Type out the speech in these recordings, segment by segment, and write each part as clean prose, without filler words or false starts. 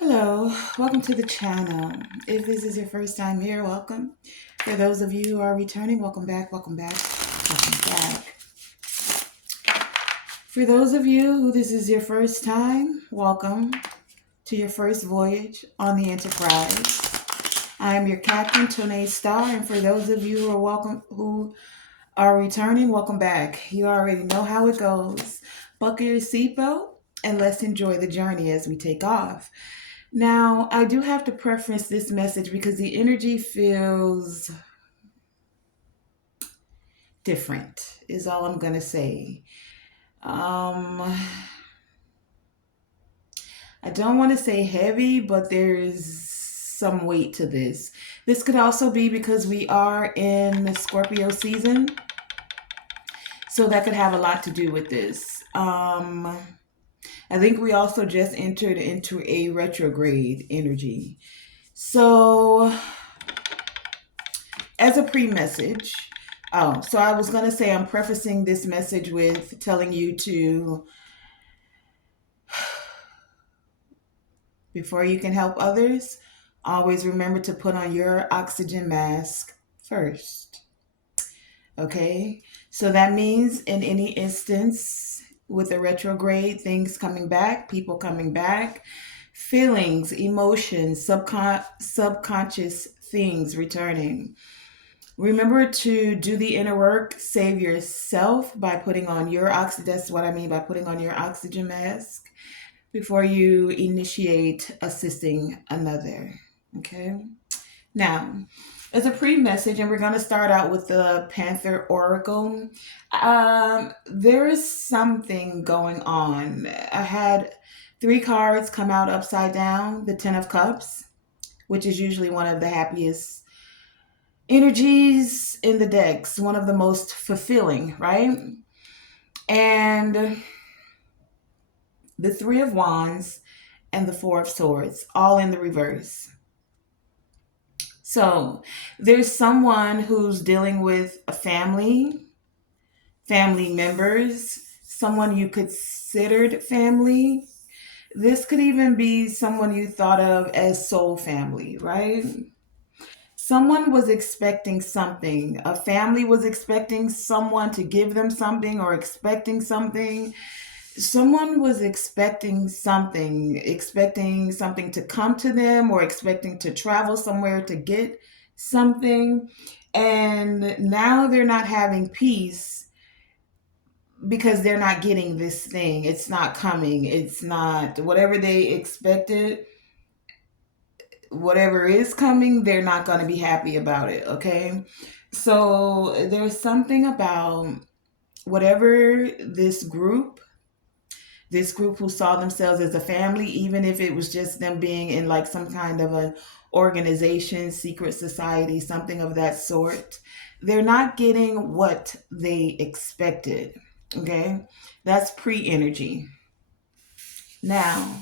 Hello, welcome to the channel. If this is your first time here, welcome. For those of you who are returning, welcome back, welcome back, welcome back. For those of you who this is your first time, welcome to your first voyage on the Enterprise. I am your captain, Tonae Star, and for those of you who are returning, welcome back. You already know how it goes. Buckle your seatbelt and let's enjoy the journey as we take off. Now, I do have to preference this message because the energy feels different, is all I'm going to say. Um, I don't want to say heavy, but there's some weight to this. This could also be because we are in Scorpio season, so that could have a lot to do with this. I think we also just entered into a retrograde energy. So, as a pre-message, so I was going to say I'm prefacing this message with telling you to, before you can help others, always remember to put on your oxygen mask first. Okay? So that means in any instance with a retrograde, things coming back, people coming back, feelings, emotions, subconscious things returning. Remember to do the inner work, save yourself by putting on your oxygen. That's what I mean by putting on your oxygen mask before you initiate assisting another. Okay. Now, as a pre-message, and we're going to start out with the Panther Oracle. There is something going on. I had three cards come out upside down: the Ten of Cups, which is usually one of the happiest energies in the decks, one of the most fulfilling, right? And the Three of Wands and the Four of Swords, all in the reverse. So there's someone who's dealing with a family members, someone you considered family. This could even be someone you thought of as soul family, right? Someone was expecting something. A family was expecting someone to give them something or expecting something. Someone was expecting something to come to them or expecting to travel somewhere to get something. And now they're not having peace because they're not getting this thing. It's not coming. It's not whatever they expected. Whatever is coming, they're not going to be happy about it. Okay. So there's something about whatever this group who saw themselves as a family, even if it was just them being in like some kind of an organization, secret society, something of that sort, they're not getting what they expected. Okay. That's pre energy. Now,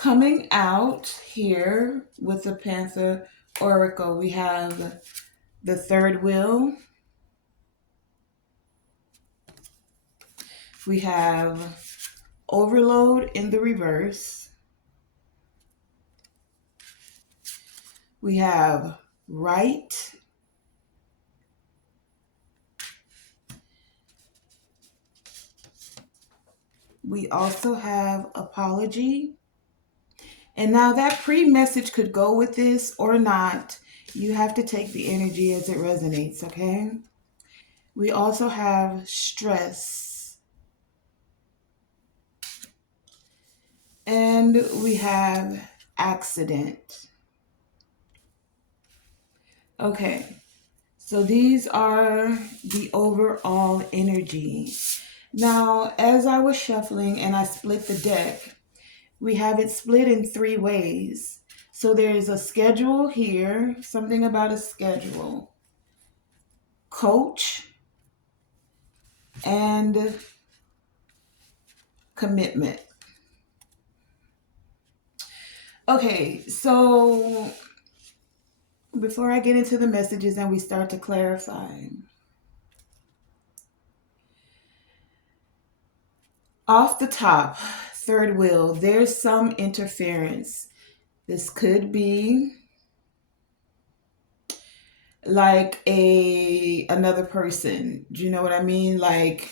coming out here with the Panther Oracle, we have the third wheel. We have overload in the reverse. We have right. We also have apology. And now that pre-message could go with this or not. You have to take the energy as it resonates, okay? We also have stress. And we have accident. Okay, so these are the overall energy. Now, as I was shuffling and I split the deck, we have it split in three ways. So there's a schedule here, something about a schedule, coach, and commitment. Okay, so before I get into the messages and we start to clarify, off the top, third wheel, there's some interference. This could be like a another person. Do you know what I mean? Like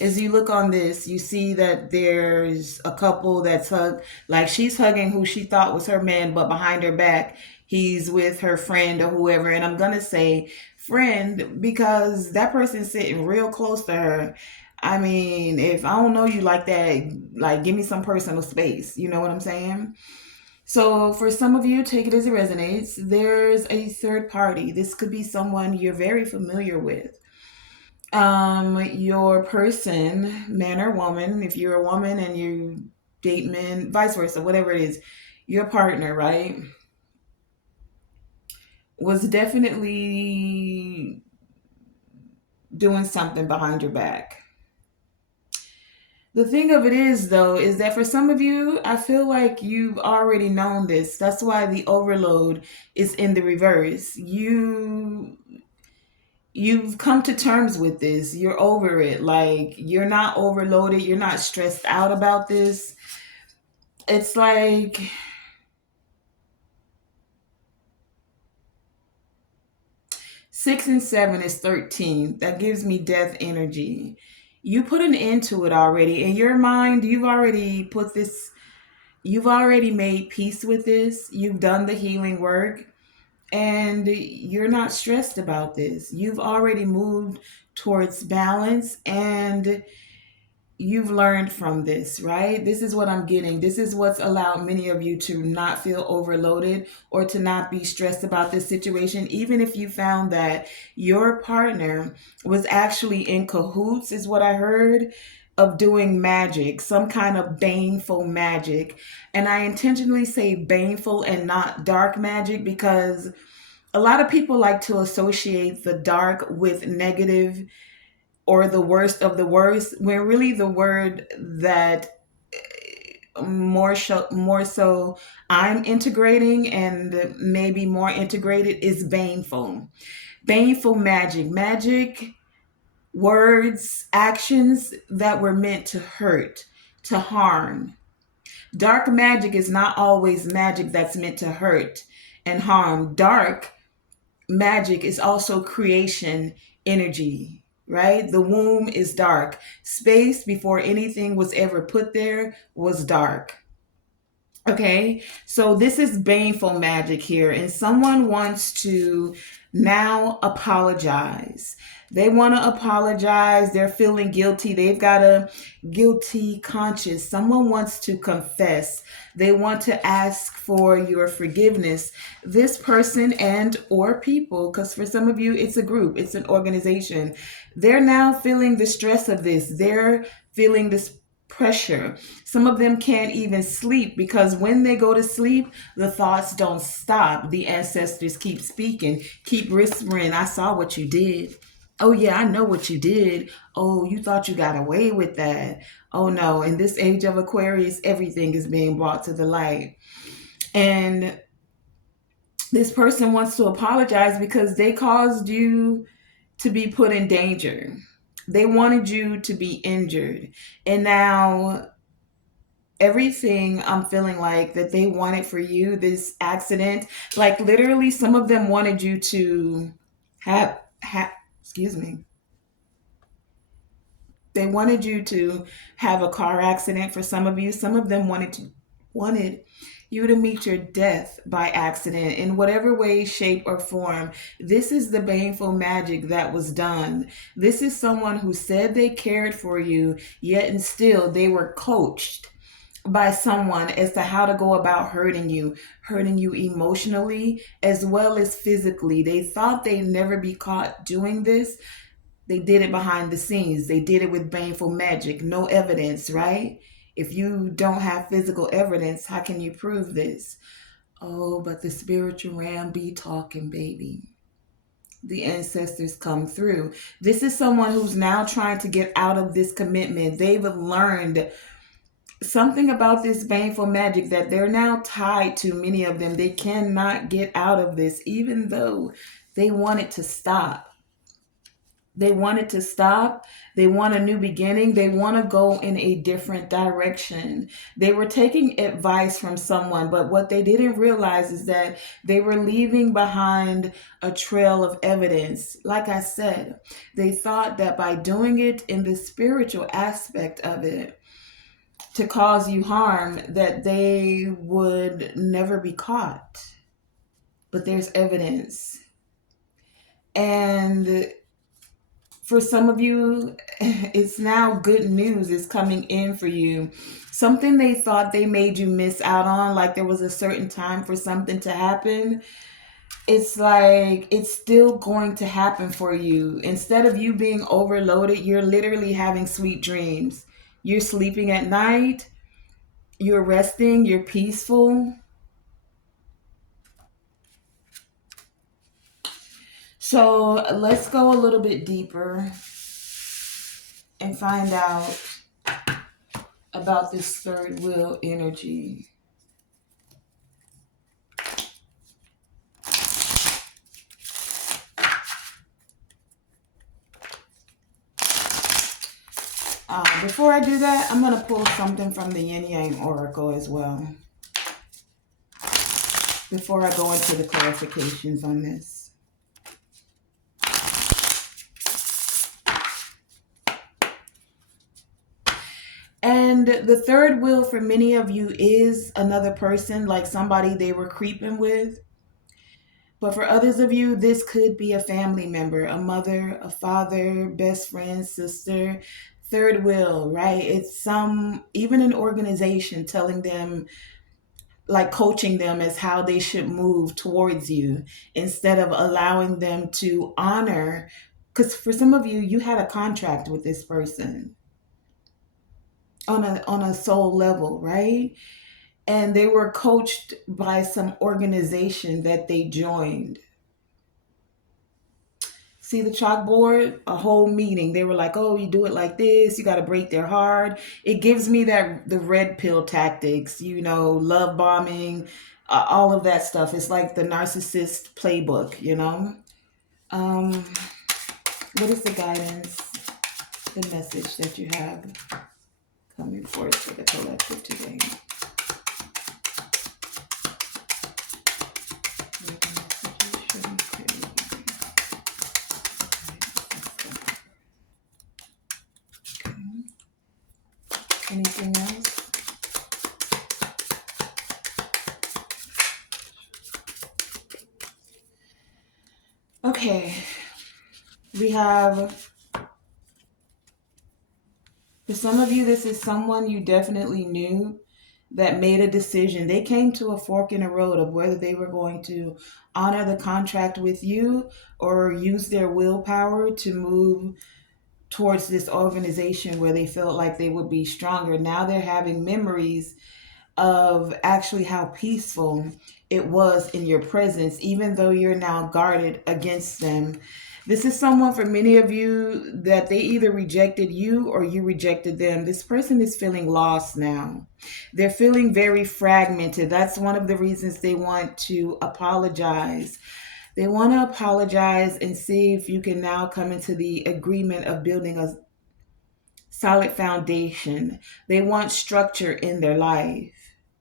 as you look on this, you see that there's a couple that's like she's hugging who she thought was her man, but behind her back, he's with her friend or whoever. And I'm gonna say friend because that person's sitting real close to her. I mean, if I don't know you like that, like give me some personal space. You know what I'm saying? So, for some of you, take it as it resonates. There's a third party. This could be someone you're very familiar with. Your person, man or woman, if you're a woman and you date men, vice versa, whatever it is, your partner, right, was definitely doing something behind your back. The thing of it is, though, is that for some of you, I feel like you've already known this. That's why the overload is in the reverse. You've come to terms with this. You're over it. Like you're not overloaded. You're not stressed out about this. It's like 6 and 7 is 13. That gives me death energy. You put an end to it already. In your mind, you've already made peace with this. You've done the healing work and you're not stressed about this. You've already moved towards balance and you've learned from this, right? This is what I'm getting. This is what's allowed many of you to not feel overloaded or to not be stressed about this situation, even if you found that your partner was actually in cahoots, is what I heard, of doing magic, some kind of baneful magic. And I intentionally say baneful and not dark magic because a lot of people like to associate the dark with negative or the worst of the worst, when really the word that more so I'm integrating and maybe more integrated is baneful. Baneful magic. Magic words, actions that were meant to hurt, to harm. Dark magic is not always magic that's meant to hurt and harm. Dark magic is also creation energy, right? The womb is dark. Space before anything was ever put there was dark. Okay, so this is baneful magic here, and someone wants to now apologize. They want to apologize. They're feeling guilty. They've got a guilty conscience. Someone wants to confess. They want to ask for your forgiveness. This person and or people, because for some of you, it's a group, it's an organization. They're now feeling the stress of this. They're feeling this pressure. Some of them can't even sleep because when they go to sleep, the thoughts don't stop. The ancestors keep speaking, keep whispering, I saw what you did. Oh, yeah, I know what you did. Oh, you thought you got away with that. Oh, no. In this age of Aquarius, everything is being brought to the light. And this person wants to apologize because they caused you to be put in danger. They wanted you to be injured. And now everything I'm feeling like that they wanted for you, this accident, like literally some of them wanted you to have excuse me. They wanted you to have a car accident for some of you. Some of them wanted you to meet your death by accident in whatever way, shape, or form. This is the baneful magic that was done. This is someone who said they cared for you, yet and still they were coached by someone as to how to go about hurting you emotionally as well as physically. They thought they'd never be caught doing this. They did it behind the scenes. They did it with baneful magic. No evidence, right? If you don't have physical evidence, how can you prove this? Oh, but the spiritual realm be talking, baby. The ancestors come through. This is someone who's now trying to get out of this commitment. They've learned something about this baneful magic that they're now tied to. Many of them, they cannot get out of this, even though they want it to stop. They want it to stop. They want a new beginning. They want to go in a different direction. They were taking advice from someone, but what they didn't realize is that they were leaving behind a trail of evidence. Like I said, they thought that by doing it in the spiritual aspect of it to cause you harm, that they would never be caught. But there's evidence. And for some of you, it's now good news is coming in for you. Something they thought they made you miss out on, like there was a certain time for something to happen. It's like it's still going to happen for you. Instead of you being overloaded, you're literally having sweet dreams. You're sleeping at night, you're resting, you're peaceful. So let's go a little bit deeper and find out about this third wheel energy. Before I do that, I'm going to pull something from the Yin Yang Oracle as well. Before I go into the clarifications on this. And the third wheel for many of you is another person, like somebody they were creeping with. But for others of you, this could be a family member, a mother, a father, best friend, sister. Third wheel, right? It's even an organization telling them, like coaching them as how they should move towards you instead of allowing them to honor. Because for some of you, you had a contract with this person on a soul level, right? And they were coached by some organization that they joined. See the chalkboard? A whole meeting. They were like, oh, you do it like this. You got to break their heart. It gives me that the red pill tactics, love bombing, all of that stuff. It's like the narcissist playbook. Um, what is the guidance, the message that you have coming forth for the collective today? Anything else? Okay. We have, for some of you, this is someone you definitely knew that made a decision. They came to a fork in the road of whether they were going to honor the contract with you or use their willpower to move towards this organization where they felt like they would be stronger. Now they're having memories of actually how peaceful it was in your presence, even though you're now guarded against them. This is someone for many of you that they either rejected you or you rejected them. This person is feeling lost now. They're feeling very fragmented. That's one of the reasons they want to apologize. They want to apologize and see if you can now come into the agreement of building a solid foundation. They want structure in their life,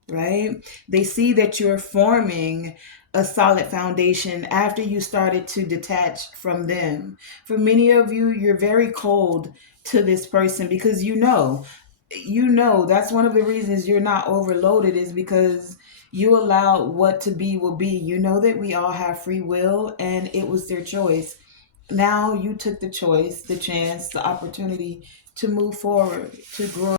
right? They see that you're forming a solid foundation after you started to detach from them. For many of you, you're very cold to this person because that's one of the reasons you're not overloaded is because you allow what to be will be. You know that we all have free will and it was their choice. Now you took the choice, the chance, the opportunity to move forward, to grow.